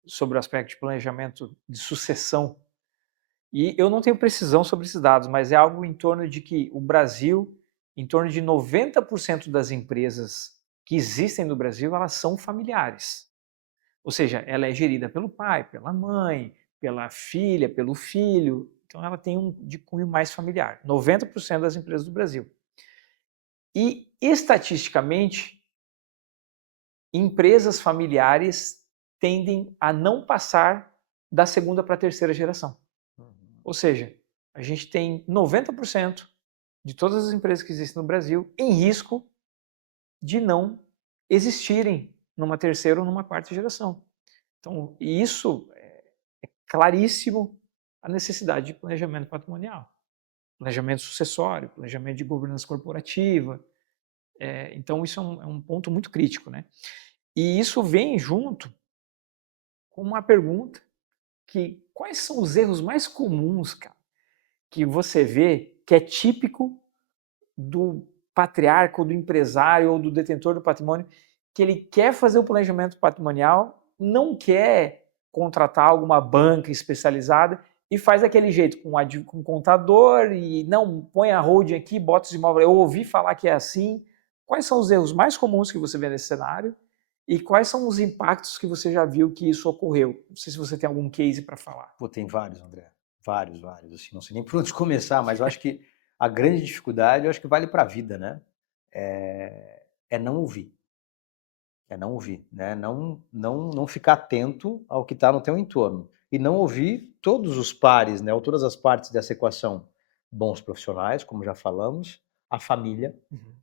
sobre o aspecto de planejamento de sucessão. E eu não tenho precisão sobre esses dados, mas é algo em torno de que o Brasil, em torno de 90% das empresas que existem no Brasil, elas são familiares. Ou seja, ela é gerida pelo pai, pela mãe, pela filha, pelo filho. Então ela tem um de cunho mais familiar. 90% das empresas do Brasil. E estatisticamente, empresas familiares tendem a não passar da segunda para a terceira geração. Ou seja, a gente tem 90% de todas as empresas que existem no Brasil em risco de não existirem numa terceira ou numa quarta geração. Então, isso é claríssimo a necessidade de planejamento patrimonial, planejamento sucessório, planejamento de governança corporativa. Então, isso é um ponto muito crítico, né? E isso vem junto com uma pergunta que quais são os erros mais comuns, cara, que você vê que é típico do patriarca, ou do empresário ou do detentor do patrimônio, que ele quer fazer o planejamento patrimonial, não quer contratar alguma banca especializada e faz daquele jeito, com um contador e não, põe a holding aqui, bota os imóveis. Eu ouvi falar que é assim. Quais são os erros mais comuns que você vê nesse cenário? E quais são os impactos que você já viu que isso ocorreu? Não sei se você tem algum case para falar. Pô, tem vários, André. Vários, vários. Assim, não sei nem por onde começar, mas eu acho que a grande dificuldade, eu acho que vale para a vida, né? É não ouvir. É não ouvir, né? Não ficar atento ao que está no teu entorno. E não ouvir todos os pares, né? Ou todas as partes dessa equação. Bons profissionais, como já falamos, a família. Uhum.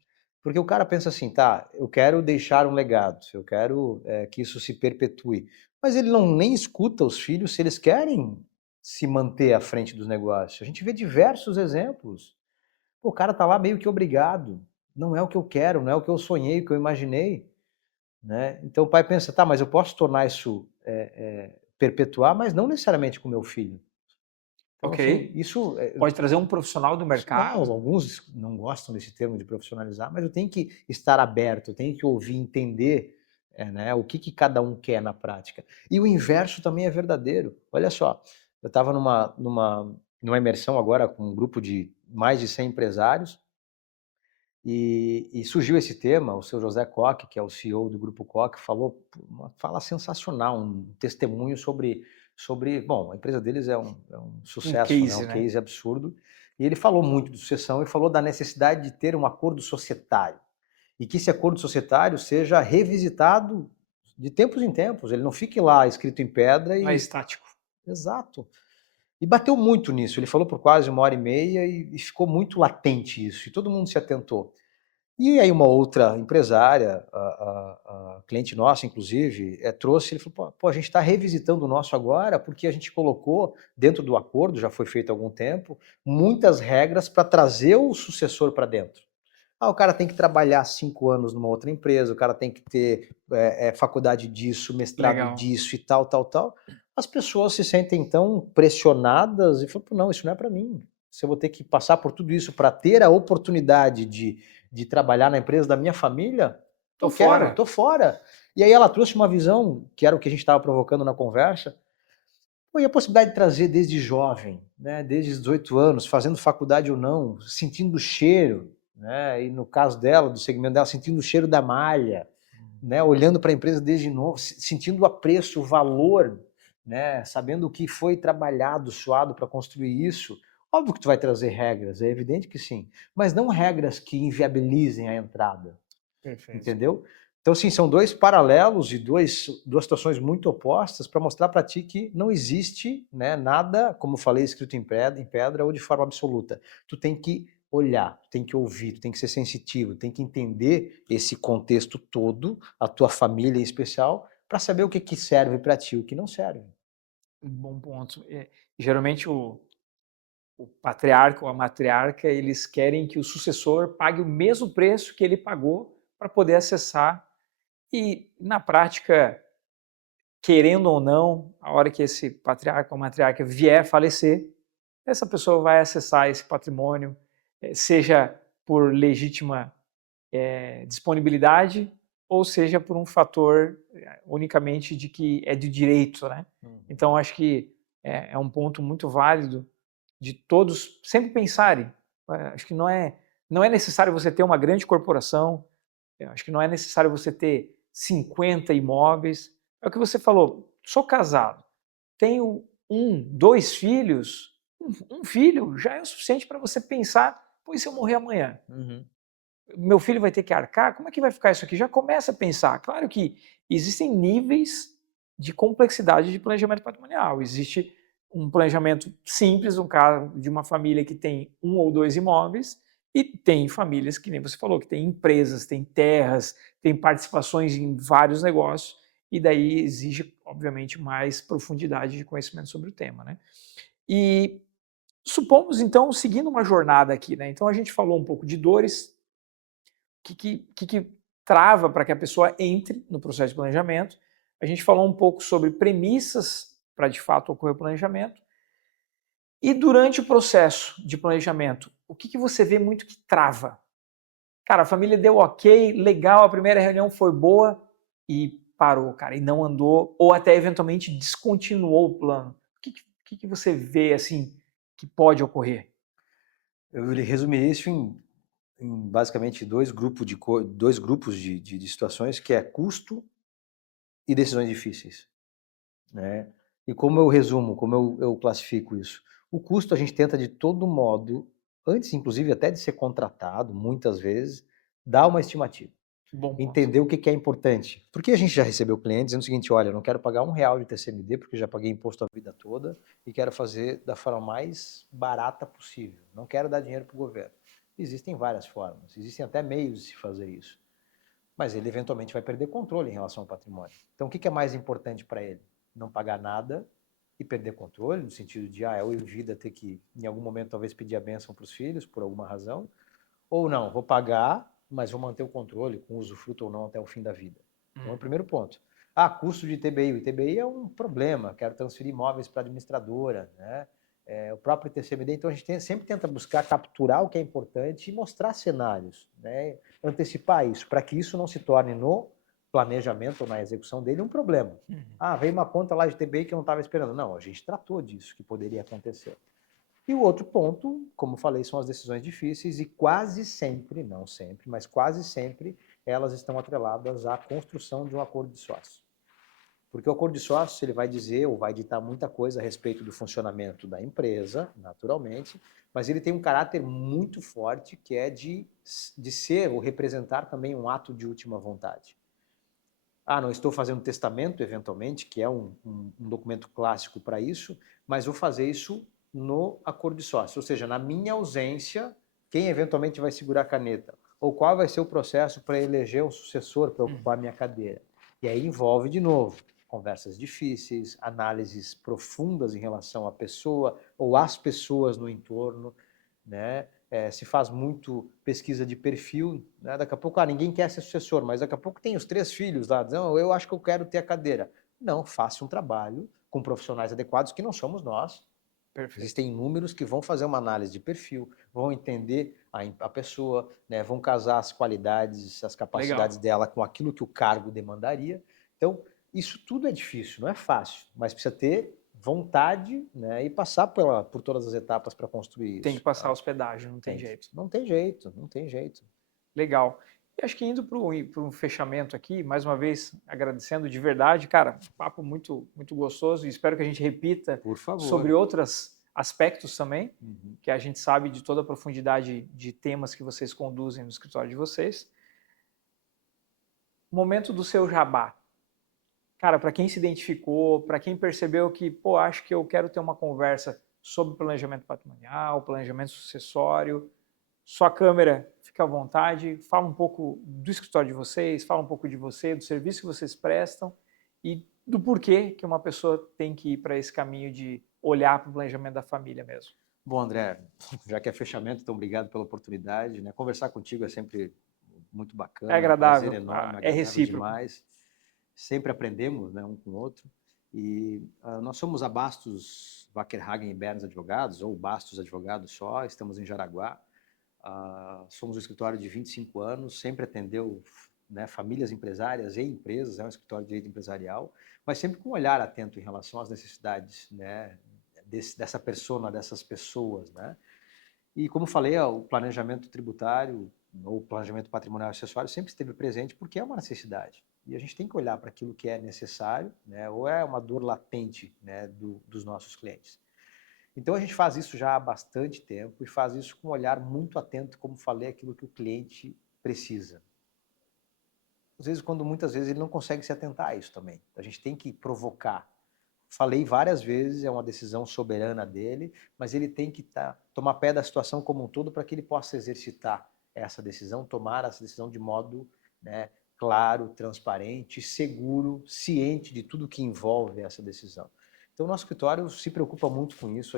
Porque o cara pensa assim, tá, eu quero deixar um legado, eu quero que isso se perpetue. Mas ele não nem escuta os filhos se eles querem se manter à frente dos negócios. A gente vê diversos exemplos. Pô, o cara tá lá meio que obrigado. Não é o que eu quero, não é o que eu sonhei, o que eu imaginei. Né? Então o pai pensa, tá, mas eu posso tornar isso perpetuar, mas não necessariamente com meu filho. Então, Ok. assim, isso Pode trazer um profissional do não, mercado. alguns não gostam desse termo de profissionalizar, mas eu tenho que estar aberto, eu tenho que ouvir, entender, né, o que cada um quer na prática. E o inverso também é verdadeiro. Olha só, eu estava numa imersão agora com um grupo de mais de 100 empresários e surgiu esse tema, o seu José Koch, que é o CEO do Grupo Koch, falou uma fala sensacional, um testemunho sobre bom, a empresa deles é um Um sucesso, né, um case, né? case absurdo, e ele falou muito de sucessão e falou da necessidade de ter um acordo societário. e que esse acordo societário seja revisitado de tempos em tempos, ele não fique lá escrito em pedra Não é e... estático. Exato. E bateu muito nisso, ele falou por quase 1h30 e ficou muito latente isso, e todo mundo se atentou. E aí uma outra empresária, a cliente nossa, inclusive, trouxe, ele falou, pô, a gente está revisitando o nosso agora porque a gente colocou dentro do acordo, já foi feito há algum tempo, muitas regras para trazer o sucessor para dentro. O cara tem que trabalhar 5 anos numa outra empresa, o cara tem que ter faculdade disso, mestrado Legal. disso e tal, tal, tal. As pessoas se sentem tão pressionadas e falam, não, isso não é para mim. Se eu vou ter que passar por tudo isso para ter a oportunidade de trabalhar na empresa da minha família, Tô não quero, fora. tô fora. E aí ela trouxe uma visão, que era o que a gente estava provocando na conversa, e a possibilidade de trazer desde jovem, né, desde os 18 anos, fazendo faculdade ou não, sentindo o cheiro, né, e no caso dela, do segmento dela, sentindo o cheiro da malha, né, olhando para a empresa desde novo, sentindo o apreço, o valor, né, sabendo o que foi trabalhado, suado para construir isso. Óbvio que tu vai trazer regras, é evidente que sim, mas não regras que inviabilizem a entrada. Perfeito. Entendeu? Então, sim, são dois paralelos e duas situações muito opostas para mostrar para ti que não existe, né, nada, como eu falei, escrito em pedra ou de forma absoluta. Tu tem que olhar, tu tem que ouvir, tu tem que ser sensitivo, tem que entender esse contexto todo, a tua família em especial, para saber o que serve para ti e o que não serve. Um bom ponto. Geralmente o patriarca ou a matriarca, eles querem que o sucessor pague o mesmo preço que ele pagou para poder acessar. E, na prática, querendo ou não, a hora que esse patriarca ou matriarca vier a falecer, essa pessoa vai acessar esse patrimônio, seja por legítima disponibilidade, ou seja por um fator unicamente de que é de direito, né? Então, acho que é um ponto muito válido de todos sempre pensarem. Acho que não é necessário você ter uma grande corporação, acho que não é necessário você ter 50 imóveis. É o que você falou, sou casado, tenho 2 filhos, um filho já é o suficiente para você pensar, pois se eu morrer amanhã, meu filho vai ter que arcar, como é que vai ficar isso aqui? Já começa a pensar. Claro que existem níveis de complexidade de planejamento patrimonial. Existe um planejamento simples, um caso de uma família que tem 1 ou 2 imóveis, e tem famílias que nem você falou, que tem empresas, tem terras, tem participações em vários negócios, e daí exige, obviamente, mais profundidade de conhecimento sobre o tema, né? E supomos, então, seguindo uma jornada aqui, né? Então a gente falou um pouco de dores, que trava para que a pessoa entre no processo de planejamento. A gente falou um pouco sobre premissas para de fato ocorrer o planejamento. E durante o processo de planejamento, o que você vê muito que trava? Cara, a família deu ok, legal, a primeira reunião foi boa e parou, cara, e não andou, ou até eventualmente descontinuou o plano. O que você vê assim que pode ocorrer? Eu resumiria isso em basicamente dois grupos de situações, que é custo e decisões difíceis, né? E como eu resumo, como eu classifico isso? O custo a gente tenta de todo modo, antes inclusive até de ser contratado, muitas vezes, dar uma estimativa. Bom ponto. Entender o que é importante. Porque a gente já recebeu clientes dizendo o seguinte, olha, eu não quero pagar R$ 1 de TCMD, porque já paguei imposto a vida toda, e quero fazer da forma mais barata possível. Não quero dar dinheiro para o governo. Existem várias formas, existem até meios de se fazer isso. Mas ele eventualmente vai perder controle em relação ao patrimônio. Então o que é mais importante para ele? Não pagar nada e perder controle, no sentido de, eu em vida ter que, em algum momento, talvez pedir a bênção para os filhos, por alguma razão, ou não, vou pagar, mas vou manter o controle, com usufruto ou não, até o fim da vida. Então é o primeiro ponto. Custo de ITBI. O ITBI é um problema, quero transferir imóveis para a administradora, né? O próprio TCMD, então a gente sempre tenta buscar capturar o que é importante e mostrar cenários, né? Antecipar isso, para que isso não se torne no planejamento ou na execução dele um problema. Veio uma conta lá de ITBI que eu não estava esperando. Não, a gente tratou disso, que poderia acontecer. E o outro ponto, como falei, são as decisões difíceis e quase sempre, não sempre, mas quase sempre, elas estão atreladas à construção de um acordo de sócio. Porque o acordo de sócios ele vai dizer ou vai ditar muita coisa a respeito do funcionamento da empresa, naturalmente, mas ele tem um caráter muito forte que é de ser ou representar também um ato de última vontade. Não estou fazendo testamento, eventualmente, que é um documento clássico para isso, mas vou fazer isso no acordo de sócio. Ou seja, na minha ausência, quem eventualmente vai segurar a caneta? Ou qual vai ser o processo para eleger um sucessor para ocupar a minha cadeira? E aí envolve, de novo, conversas difíceis, análises profundas em relação à pessoa ou às pessoas no entorno, né? Se faz muito pesquisa de perfil, né? Daqui a pouco, ninguém quer ser sucessor, mas daqui a pouco tem os 3 filhos lá, não, eu acho que eu quero ter a cadeira. Não, faça um trabalho com profissionais adequados, que não somos nós. Perfeito. Existem números que vão fazer uma análise de perfil, vão entender a pessoa, né? Vão casar as qualidades, as capacidades dela com aquilo que o cargo demandaria. Então, isso tudo é difícil, não é fácil, mas precisa ter vontade, né, e passar por todas as etapas para construir isso. Tem que passar os pedágios, não tem jeito. Não tem jeito, não tem jeito. Legal. E acho que indo para um fechamento aqui, mais uma vez agradecendo de verdade, cara, um papo muito, muito gostoso e espero que a gente repita Por favor. sobre outros aspectos também, que a gente sabe de toda a profundidade de temas que vocês conduzem no escritório de vocês. Momento do seu jabá. Cara, para quem se identificou, para quem percebeu que, pô, acho que eu quero ter uma conversa sobre planejamento patrimonial, planejamento sucessório, sua câmera, fica à vontade, fala um pouco do escritório de vocês, fala um pouco de você, do serviço que vocês prestam e do porquê que uma pessoa tem que ir para esse caminho de olhar para o planejamento da família mesmo. Bom, André, já que é fechamento, então obrigado pela oportunidade, né? Conversar contigo é sempre muito bacana, É agradável, um prazer enorme, é agradável recíproco. demais. Sempre aprendemos, né, um com o outro. E nós somos a Bastos, Wackerhagen e Berns Advogados, ou Bastos Advogados só, estamos em Jaraguá. Somos um escritório de 25 anos, sempre atendeu, né, famílias empresárias e empresas, é um escritório de direito empresarial, mas sempre com um olhar atento em relação às necessidades, né, dessa persona, dessas pessoas, né? E como falei, o planejamento tributário ou planejamento patrimonial e acessório sempre esteve presente porque é uma necessidade. E a gente tem que olhar para aquilo que é necessário, né, ou é uma dor latente, né, dos nossos clientes. Então a gente faz isso já há bastante tempo e faz isso com um olhar muito atento, como falei, aquilo que o cliente precisa. Às vezes, muitas vezes ele não consegue se atentar a isso também. A gente tem que provocar. Falei várias vezes, é uma decisão soberana dele, mas ele tem que tomar pé da situação como um todo para que ele possa exercitar essa decisão, tomar essa decisão de modo, né, claro, transparente, seguro, ciente de tudo que envolve essa decisão. Então, o nosso escritório se preocupa muito com isso.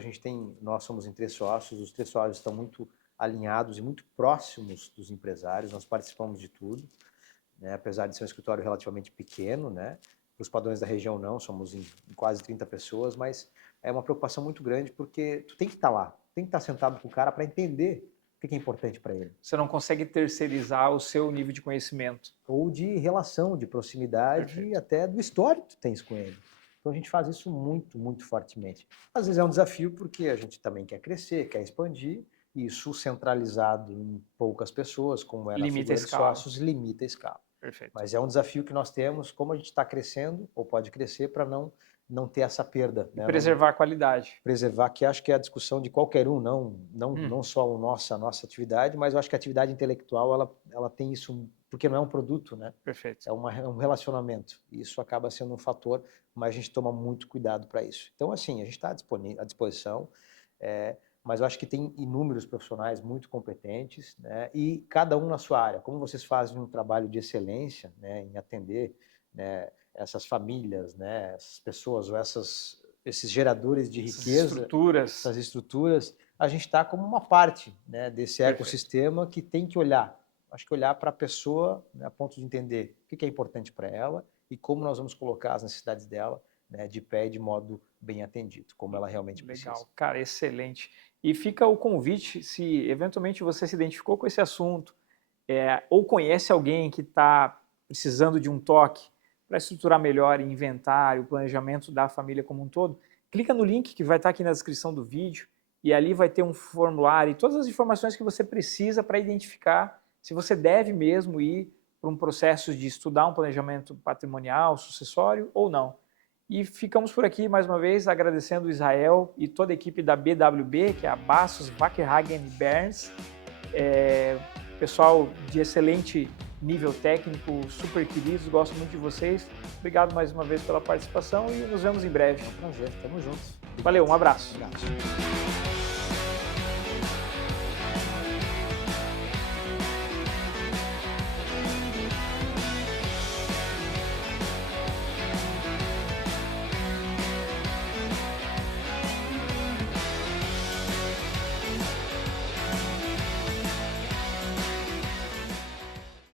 Nós somos em 3 sócios, os 3 sócios estão muito alinhados e muito próximos dos empresários, nós participamos de tudo, né, apesar de ser um escritório relativamente pequeno, né? Para os padrões da região não, somos em quase 30 pessoas, mas é uma preocupação muito grande porque tu tem que estar lá, tem que estar sentado com o cara para entender o que é importante para ele. Você não consegue terceirizar o seu nível de conhecimento. Ou de relação, de proximidade, e até do histórico que tu tens com ele. Então a gente faz isso muito, muito fortemente. Às vezes é um desafio porque a gente também quer crescer, quer expandir, e isso centralizado em poucas pessoas, como era a figura de sócios, limita a escala. Perfeito. Mas é um desafio que nós temos, como a gente está crescendo, ou pode crescer, para não ter essa perda. Né? Preservar a qualidade. Preservar, que acho que é a discussão de qualquer um, não só a nossa atividade, mas eu acho que a atividade intelectual ela tem isso, porque não é um produto, né? Perfeito. É um relacionamento. E isso acaba sendo um fator, mas a gente toma muito cuidado para isso. Então, assim, a gente está à disposição, mas eu acho que tem inúmeros profissionais muito competentes, né, e cada um na sua área. Como vocês fazem um trabalho de excelência, né, em atender, né, essas famílias, né, essas pessoas ou esses geradores de riqueza, essas estruturas, a gente está como uma parte, né, desse ecossistema que tem que olhar. Acho que olhar para a pessoa, né, a ponto de entender o que é importante para ela e como nós vamos colocar as necessidades dela, né, de pé e de modo bem atendido, como ela realmente precisa. Legal, cara, excelente. E fica o convite, se eventualmente você se identificou com esse assunto, ou conhece alguém que está precisando de um toque para estruturar melhor o inventário, o planejamento da família como um todo, clica no link que vai estar aqui na descrição do vídeo e ali vai ter um formulário e todas as informações que você precisa para identificar se você deve mesmo ir para um processo de estudar um planejamento patrimonial, sucessório ou não. E ficamos por aqui mais uma vez agradecendo o Israel e toda a equipe da BWB, que é a Bastos, Wackerhagen e Berns. Pessoal de excelente nível técnico, super queridos, gosto muito de vocês. Obrigado mais uma vez pela participação e nos vemos em breve. É um prazer, tamo juntos. Valeu, um abraço. Um abraço.